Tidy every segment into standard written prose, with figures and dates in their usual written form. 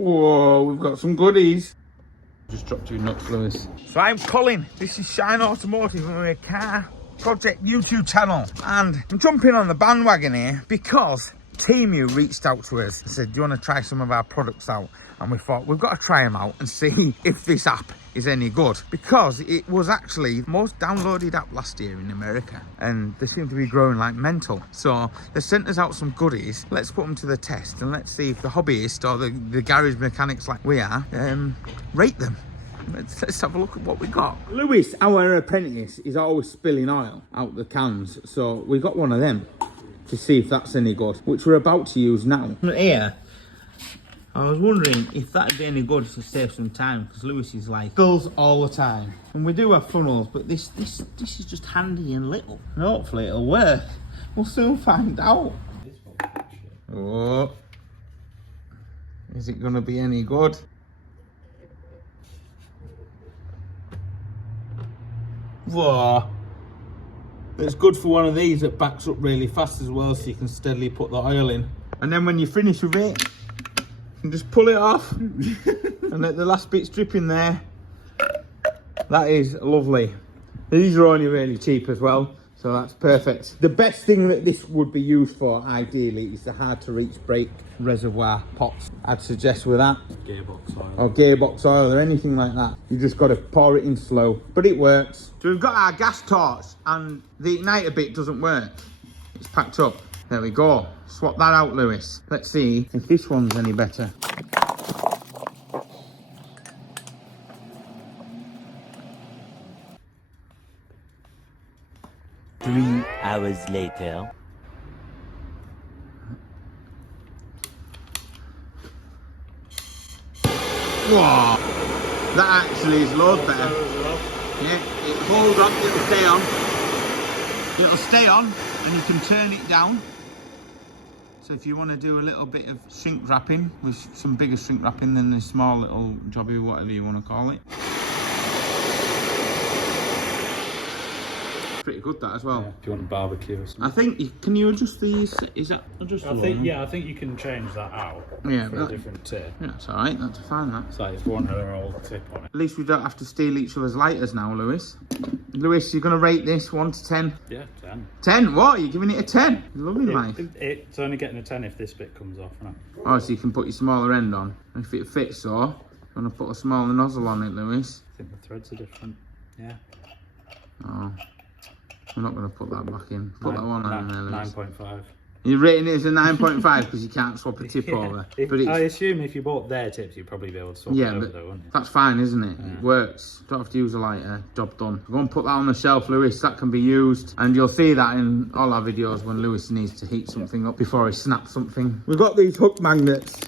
Whoa, we've got some goodies. Just dropped your nuts, Lewis. So I'm Colin. This is Shine Automotive and we're a car project YouTube channel. And I'm jumping on the bandwagon here because Temu reached out to us and said, do you want to try some of our products out? And we thought, we've got to try them out and see if this app is any good. Because it was actually the most downloaded app last year in America. And they seem to be growing like mental. So they sent us out some goodies. Let's put them to the test and let's see if the hobbyist or the garage mechanics like we are, rate them. Let's have a look at what we got. Lewis, our apprentice, is always spilling oil out the cans. So we got one of them to see if that's any good, which we're about to use now. Here, I was wondering if that'd be any good to save some time, because Lewis is like, spills all the time. And we do have funnels, but this is just handy and little. And hopefully it'll work. We'll soon find out. Oh, is it gonna be any good? Whoa. It's good for one of these that backs up really fast as well, so you can steadily put the oil in. And then when you finish with it, you can just pull it off and let the last bits drip in there. That is lovely. These are only really cheap as well, so that's perfect. The best thing that this would be used for, ideally, is the hard to reach brake reservoir pots. I'd suggest with that. Gearbox oil. Or gearbox oil or anything like that. You just got to pour it in slow, but it works. So we've got our gas torch and the igniter bit doesn't work. It's packed up. There we go. Swap that out, Lewis. Let's see if this one's any better. Three hours later. Whoa! That actually is loads better. Yeah, it holds on, it'll stay on. It'll stay on and you can turn it down. So if you want to do a little bit of shrink wrapping, with some bigger shrink wrapping than the small little jobby, whatever you want to call it. Pretty good that as well. Yeah, if you want a barbecue or something. I think, can you adjust these? Is that adjustable? I think you can change that out for a different tip. Yeah, it's alright, that's fine that. So if you want an old tip on it. At least we don't have to steal each other's lighters now, Lewis. Lewis, you're going to rate this 1 to 10? Yeah, 10. 10? What? You're giving it a 10? Lovely life. It's only getting a 10 if this bit comes off, right? Oh, so you can put your smaller end on. And if it fits so, you're going to put a smaller nozzle on it, Lewis. I think the threads are different. Yeah. Oh. I'm not going to put that back in. Put that one on there, Lewis. 9.5. You're rating it as a 9.5 because you can't swap a tip over. But I assume if you bought their tips, you'd probably be able to swap it over though, wouldn't you? That's fine, isn't it? Yeah. It works. Don't have to use a lighter. Job done. Go and put that on the shelf, Lewis. That can be used. And you'll see that in all our videos when Lewis needs to heat something up before he snaps something. We've got these hook magnets.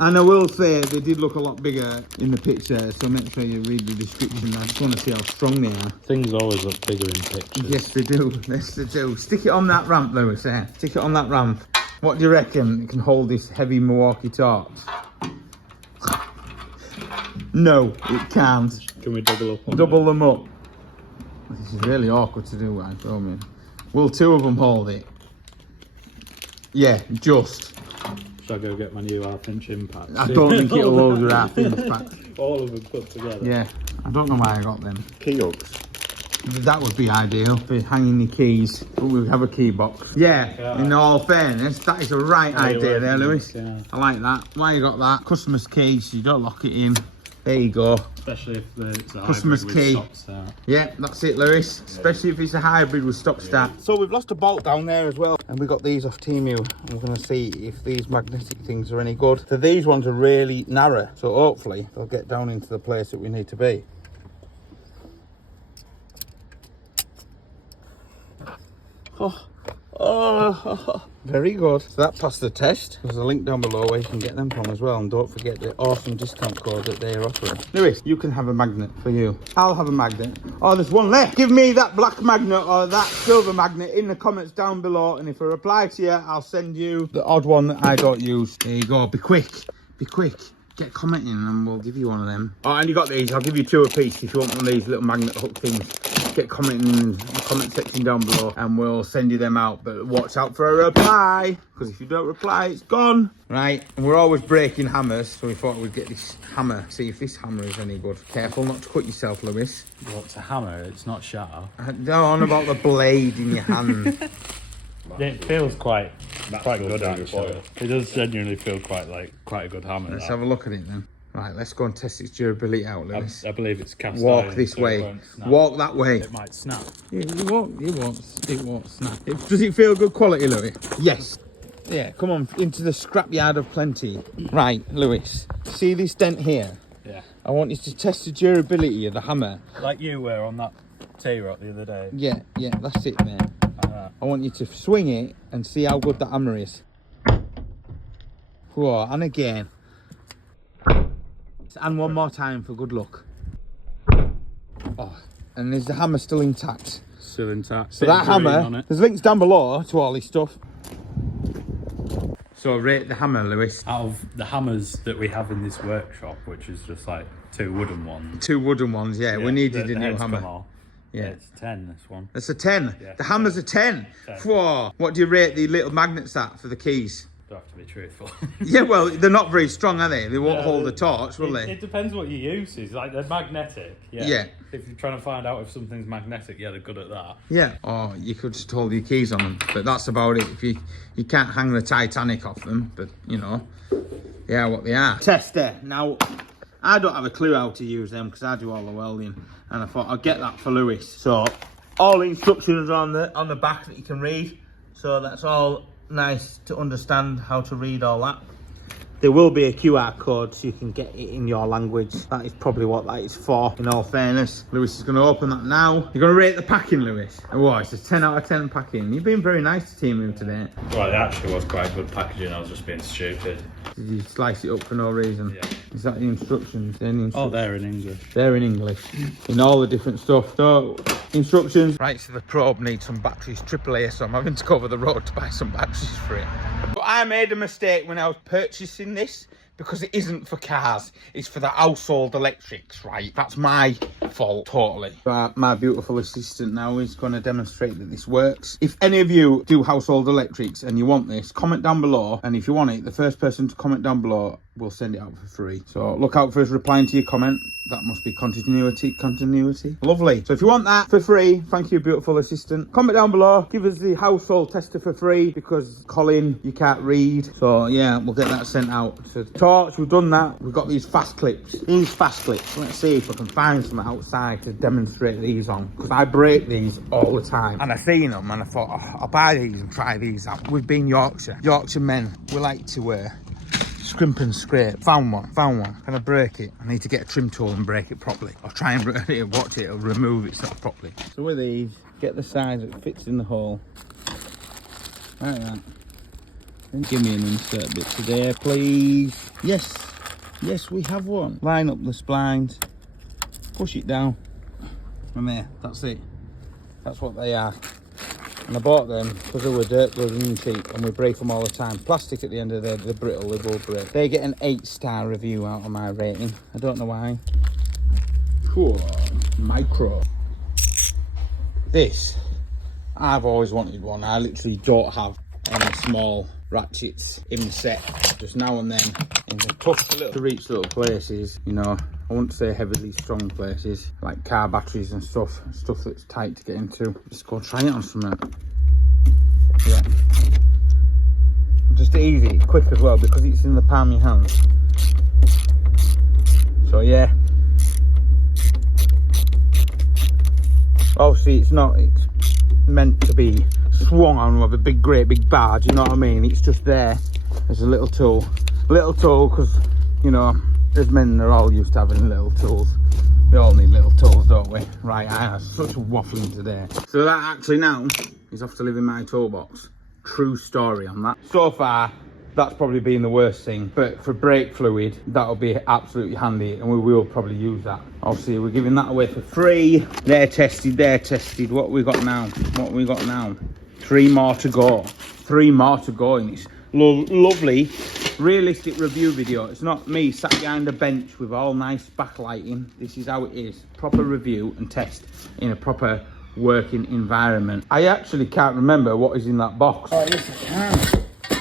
And I will say they did look a lot bigger in the picture, so make sure you read the description. I just want to see how strong they are. Things always look bigger in pictures. Yes, they do. Yes, they do. Stick it on that ramp, Lewis. There. Stick it on that ramp. What do you reckon? It can hold this heavy Milwaukee torch? No, it can't. Can we double up? Double them up. This is really awkward to do, right? Will 2 of them hold it? Yeah, just. Should I go get my new 1/2 impact? I don't think it'll hold your 1/2 impact. All of them put together. Yeah, I don't know why I got them. Key hooks. That would be ideal for hanging your keys. But we have a key box. Yeah, in all fairness, that is a right idea there, Lewis. Yeah. I like that. Why you got that? Customer's key, so you don't lock it in. There you go. Especially if it's a customer's hybrid with key. stop start. Yeah, that's it, Lewis. Especially if it's a hybrid with stop start. So we've lost a bolt down there as well. And we got these off Temu. I'm going to see if these magnetic things are any good. So these ones are really narrow. So hopefully they'll get down into the place that we need to be. Oh, very good. So that passed the test. There's a link down below where you can get them from as well. And don't forget the awesome discount code that they're offering. Lewis, you can have a magnet for you. I'll have a magnet. Oh, there's one left. Give me that black magnet or that silver magnet in the comments down below. And if I reply to you, I'll send you the odd one that I don't use. There you go. Be quick. Be quick. get commenting and we'll give you one of them. Oh, and you got these. I'll give you 2 apiece if you want one of these little magnet hook things. Get commenting in the comment section down below and we'll send you them out. But watch out for a reply, because if you don't reply, it's gone. Right, and we're always breaking hammers, so we thought we'd get this hammer, see if this hammer is any good. Careful not to cut yourself, Lewis. Well, it's a hammer, it's not shatter. Go on about the blade in your hand. It feels quite good actually. It does genuinely feel quite a good hammer. Let's have a look at it then. Right, let's go and test its durability out, Lewis. I believe it's cast Walk iron, this so way. Walk that way. It might snap. Yeah, it won't snap. Does it feel good quality, Lewis? Yes. Yeah, come on, into the scrapyard of plenty. Right, Lewis, see this dent here? Yeah. I want you to test the durability of the hammer. Like you were on that T-Rock the other day. Yeah, that's it, mate. I want you to swing it and see how good that hammer is. Whoa, and again. And one more time for good luck. Oh, and is the hammer still intact? Still intact. So that hammer, there's links down below to all this stuff. So rate the hammer, Lewis. Out of the hammers that we have in this workshop, which is just like 2 wooden ones. 2 wooden ones, yeah. We needed a new hammer. Yeah, it's 10, this one. It's a 10. Yeah, the hammer's a 10. 10. Whoa. What do you rate the little magnets at for the keys? Do have to be truthful. Yeah, well, they're not very strong, are they? They won't hold the torch, will they? It depends what you use. It's like they're magnetic. Yeah. If you're trying to find out if something's magnetic, yeah, they're good at that. Yeah. Or you could just hold your keys on them, but that's about it. If you can't hang the Titanic off them, but you know, yeah, what they are. Tester. Now, I don't have a clue how to use them because I do all the welding, and I thought I'll get that for Lewis. So all the instructions are on the back that you can read. So that's all nice to understand how to read all that. There will be a QR code so you can get it in your language. That is probably what that is for, in all fairness. Lewis is going to open that now. You're going to rate the packing, Lewis. Oh, it's a 10 out of 10 packing. You've been very nice to Temu today. Well, it actually was quite good packaging. I was just being stupid. Did you slice it up for no reason? Yeah. Is that the instructions? Oh, they're in English. They're in English. In all the different stuff. So, instructions. Right, so the probe needs some batteries, AAA, so I'm having to go over the road to buy some batteries for it. But I made a mistake when I was purchasing this, because it isn't for cars, it's for the household electrics, right? That's my fault, totally. My beautiful assistant now is going to demonstrate that this works. If any of you do household electrics and you want this, comment down below, and if you want it, the first person to comment down below will send it out for free. So look out for us replying to your comment. That must be continuity. Lovely. So if you want that for free, thank you, beautiful assistant. Comment down below, give us the household tester for free, because Colin, you can't read. So yeah, we'll get that sent out. So the torch, we've done that. We've got these fast clips. Let's see if I can find some outside to demonstrate these on, because I break these all the time. And I seen them and I thought, oh, I'll buy these and try these out. We've been Yorkshire men, we like to scrimp and scrape. Found one. Can I break it? I need to get a trim tool and break it properly. I'll try and watch it, it'll remove itself properly. So with these, get the size that fits in the hole. Like that. And give me an insert bit today, please. Yes, we have one. Line up the splines. Push it down. And there, that's it. That's what they are. And I bought them because they were dirt good and cheap, and we break them all the time. Plastic at the end of the day, they're brittle, they will break. They get an 8-star review out of my rating. I don't know why. Cool. Micro. This, I've always wanted one. I literally don't have any small ratchets in the set. Just now and then, in the tough to reach little places, you know. I wouldn't say heavily strong places, like car batteries and stuff that's tight to get into. Just go try it on something. Yeah. Just easy, quick as well, because it's in the palm of your hand. So yeah. Obviously it's meant to be swung on with a great big barge, you know what I mean? It's just there as a little tool. Because, you know, as men are all used to having little tools. We all need little tools, don't we? Right, I have such a waffling today. So that actually now is off to live in my toolbox. True story on that. So far, that's probably been the worst thing. But for brake fluid, that'll be absolutely handy, and we will probably use that. Obviously, we're giving that away for free. They're tested. What we got now? 3 more to go. 3 more to go in this lovely, realistic review video. It's not me sat behind a bench with all nice backlighting. This is how it is. Proper review and test in a proper working environment. I actually can't remember what is in that box. Oh, yes I can.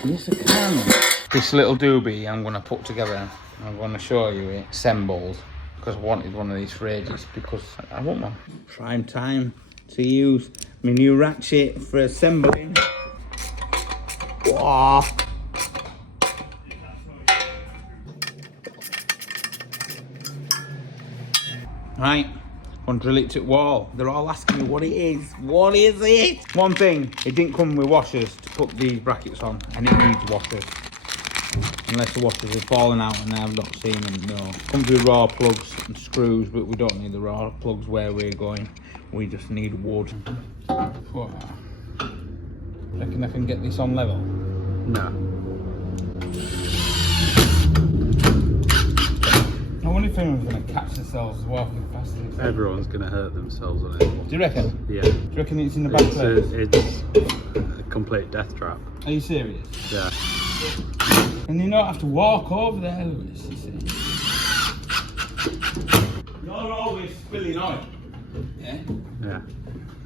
Yes I can. This little doobie I'm going to put together. I'm going to show you it assembled because I wanted one of these for ages because I want one. Prime time to use my new ratchet for assembling. Wow. Right, I'll drill it to the wall. They're all asking me what it is. What is it? One thing, it didn't come with washers to put these brackets on, and it needs washers. Unless the washers have fallen out and I've not seen them, no. Comes with raw plugs and screws, but we don't need the raw plugs where we're going. We just need wood. Wow. Reckon I can get this on level? No. I wonder if anyone's going to catch themselves walking past it. Everyone's going to hurt themselves on it. Do you reckon? Yeah. Do you reckon it's in the back place? It's a complete death trap. Are you serious? Yeah. And you don't have to walk over there, Lewis, you see. You're always spilling oil. Yeah? Yeah.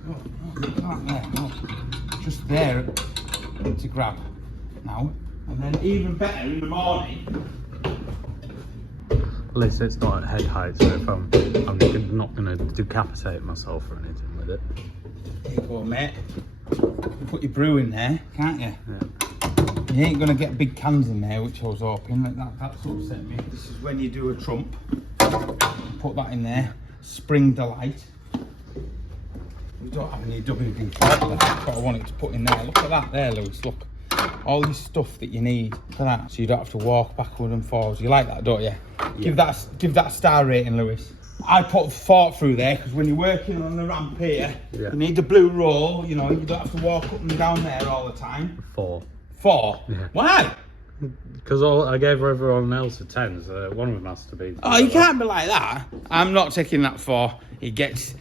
Oh, look at that there. Look. Just there to grab now. And then even better in the morning. At least it's not at head height, so if I'm not going to decapitate myself or anything with it. There you go, mate. You put your brew in there, can't you? Yeah. You ain't going to get big cans in there, which I was hoping. That's upset me. This is when you do a trump. Put that in there. Spring delight. We don't have any WD-40. That's what I wanted to put in there. Look at that there, Lewis. Look. All this stuff that you need. Look at that. So you don't have to walk backward and forwards. You like that, don't you? Yeah. Give that a star rating, Lewis. I put thought through there because when you're working on the ramp here, you need the blue roll. You know, you don't have to walk up and down there all the time. 4. 4? Yeah. Why? Because I gave everyone else a 10, so one of them has to be. Oh, you can't be like that. I'm not taking that 4. It gets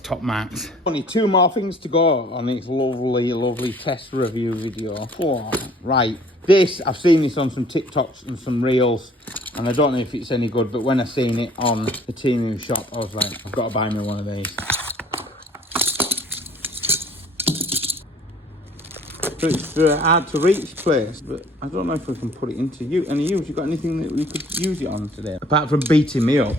top marks. Only 2 more things to go on this lovely test review video. Oh, right. This, I've seen this on some TikToks and some Reels, and I don't know if it's any good, but when I seen it on the Temu shop, I was like, I've got to buy me one of these. So it's a hard to reach place, but I don't know if we can put it into any use. You got anything that we could use it on today? Apart from beating me up.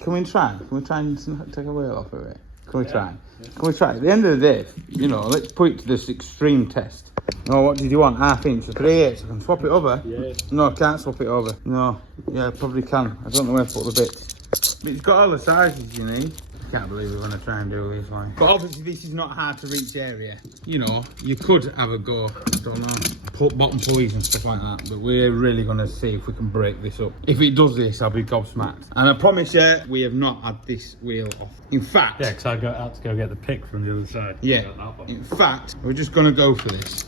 Can we try? Can we try and take a wheel off of it? Can we try? Yeah. Can we try? At the end of the day, you know, let's put it to this extreme test. No, what did you want? 1/2 inch or 3/8? I can swap it over. Yeah. No, I can't swap it over. No. Yeah, I probably can. I don't know where to put the bit. But it's got all the sizes you need. I can't believe we're going to try and do this one. But obviously this is not hard to reach area. You know, you could have a go, I don't know, put bottom pulleys and stuff like that. But we're really going to see if we can break this up. If it does this, I'll be gobsmacked. And I promise you, we have not had this wheel off. In fact... Yeah, because I had to go get the pick from the other side. Yeah, in fact, we're just going to go for this.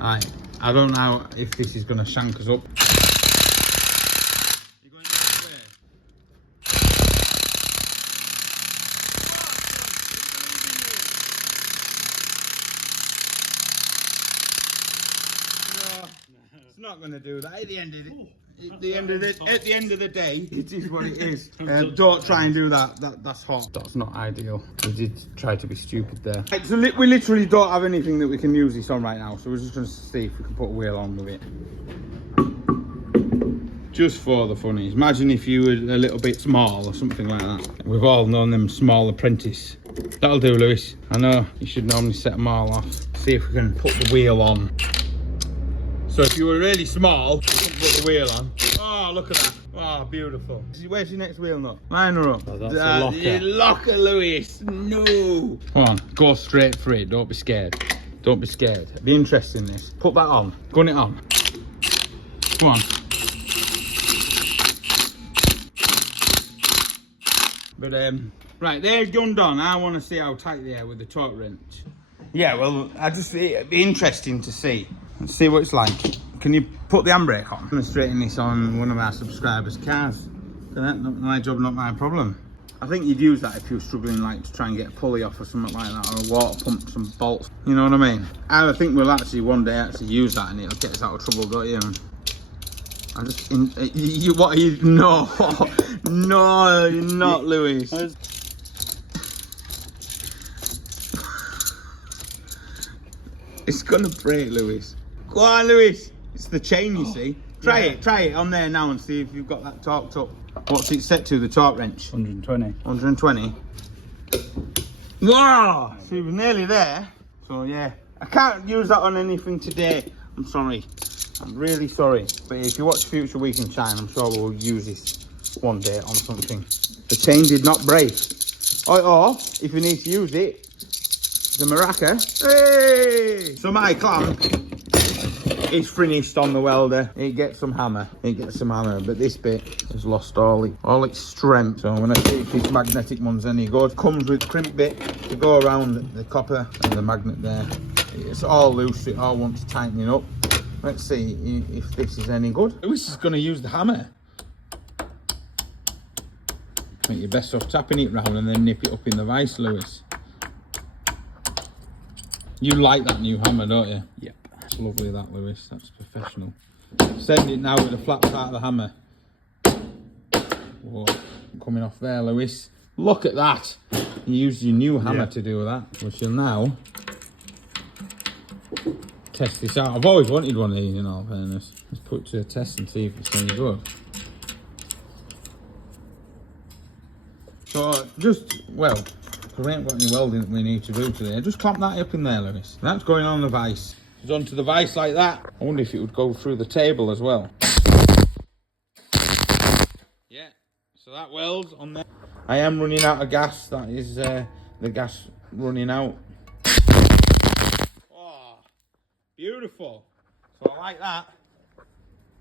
Alright, I don't know if this is going to shank us up. Not going to do that at the end of the day, it is what it is. Don't try and do that. That's hot. That's not ideal. We did try to be stupid there. Right, so we literally don't have anything that we can use this on right now, so we're just going to see if we can put a wheel on with it. Just for the funnies. Imagine if you were a little bit small or something like that. We've all known them small apprentice. That'll do, Lewis. I know you should normally set them all off. See if we can put the wheel on. So if you were really small, you can put the wheel on. Oh, look at that. Oh, beautiful. Where's your next wheel nut? Line her up. Oh, that's the locker. Locker, Lewis. No. Come on, go straight for it. Don't be scared. Don't be scared. Be interested in this. Put that on. Gun it on. Come on. But, right, they're gunned on. I want to see how tight they are with the torque wrench. Yeah, well, it'd be interesting to see. Let's see what it's like. Can you put the handbrake on? I'm demonstrating this on one of our subscribers' cars. Not my job, not my problem. I think you'd use that if you were struggling like to try and get a pulley off or something like that, or a water pump, some bolts, you know what I mean? I think we'll actually one day actually use that and it'll get us out of trouble, don't you? I just, what are you, no, no, you're not, Lewis. It's gonna break, Lewis. Go on, Lewis. It's the chain, you see. Try it on there now and see if you've got that torqued up. What's it set to, the torque wrench? 120. 120. Wow! So we were nearly there. So yeah, I can't use that on anything today. I'm sorry. I'm really sorry. But if you watch Future Week in China, I'm sure we'll use this one day on something. The chain did not break. Or if you need to use it, the maraca. Hey! So my clamp is finished on the welder. It gets some hammer. But this bit has lost all its strength. So when I see if this magnetic one's any good, comes with crimp bit to go around the copper and the magnet there. It's all loose. It all wants tightening up. Let's see if this is any good. Lewis is going to use the hammer. Make your best off tapping it round and then nip it up in the vise, Lewis. You like that new hammer, don't you? Yep. It's lovely, that, Lewis. That's professional. Send it now with the flat part of the hammer. Whoa. Coming off there, Lewis. Look at that. You used your new hammer to do that. We shall now test this out. I've always wanted one of these, in all fairness. Let's put it to a test and see if it's any good. So, just, well, because we ain't got any welding that we need to do today, just clamp that up in there, Lewis. That's going on the vise. It's onto the vise like that. I wonder if it would go through the table as well. Yeah, so that welds on there. I am running out of gas. That is the gas running out. Oh, beautiful. So I like that.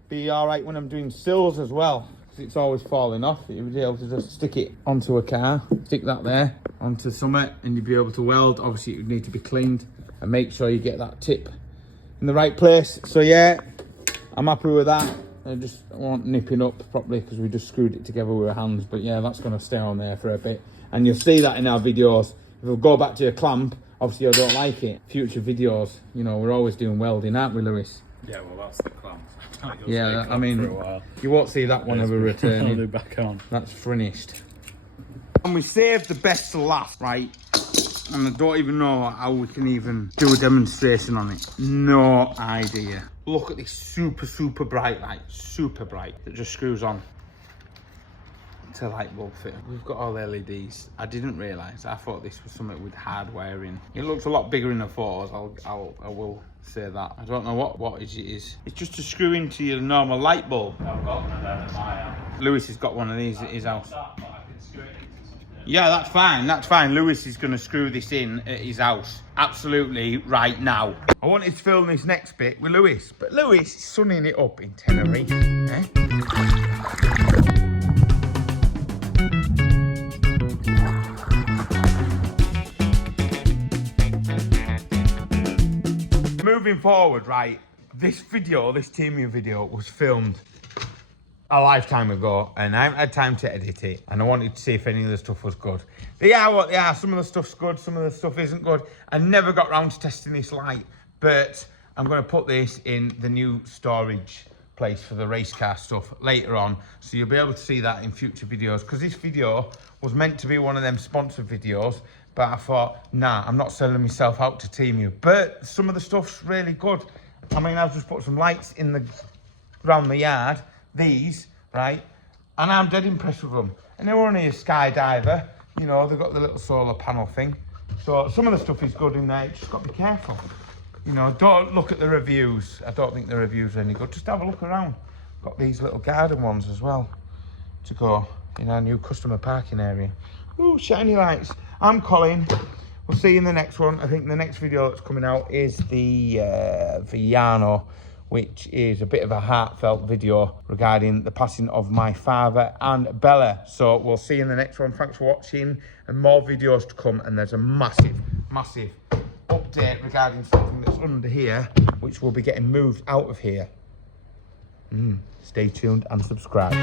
Be all right when I'm doing sills as well, because it's always falling off. You'd be able to just stick it onto a car, stick that there onto something, and you'd be able to weld. Obviously, it would need to be cleaned and make sure you get that tip in the right place. So yeah, I'm happy with that. I just want nipping up properly because we just screwed it together with our hands. But yeah, that's going to stay on there for a bit, and you'll see that in our videos. If we go back to your clamp, obviously I don't like it. Future videos, you know, we're always doing welding, aren't we, Lewis? Yeah, well, that's the clamp. Yeah, I mean, you won't see that one ever returning. I'll do back on. That's finished. And we saved the best to last, right? And I don't even know how we can even do a demonstration on it. No idea. Look at this super, super bright light. Super bright. That just screws on to light bulb fit. We've got all LEDs. I didn't realise. I thought this was something with hard wiring. It looks a lot bigger in the photos. I will say that. I don't know what wattage it is. It's just to screw into your normal light bulb. I've got one of them at my house. Lewis has got one of these at his house. Yeah, that's fine. That's fine. Lewis is going to screw this in at his house. Absolutely right now. I wanted to film this next bit with Lewis, but Lewis is sunning it up in Tenerife. Moving forward, right, this Temu video was filmed a lifetime ago, and I haven't had time to edit it, and I wanted to see if any of the stuff was good. They are what they are. Some of the stuff's good, some of the stuff isn't good. I never got round to testing this light, but I'm going to put this in the new storage place for the race car stuff later on, so you'll be able to see that in future videos, because this video was meant to be one of them sponsored videos, but I thought, nah, I'm not selling myself out to Temu. But some of the stuff's really good. I mean, I've just put some lights in around the yard, these, right? And I'm dead impressed with them. And they were only a skydiver, you know, they've got the little solar panel thing. So some of the stuff is good in there, you just got to be careful. You know, don't look at the reviews. I don't think the reviews are any good. Just have a look around. Got these little garden ones as well to go in our new customer parking area. Ooh, shiny lights. I'm Colin. We'll see you in the next one. I think the next video that's coming out is the Villano, which is a bit of a heartfelt video regarding the passing of my father and Bella. So we'll see you in the next one. Thanks for watching, and more videos to come. And there's a massive, massive update regarding something that's under here, which will be getting moved out of here. Stay tuned and subscribe.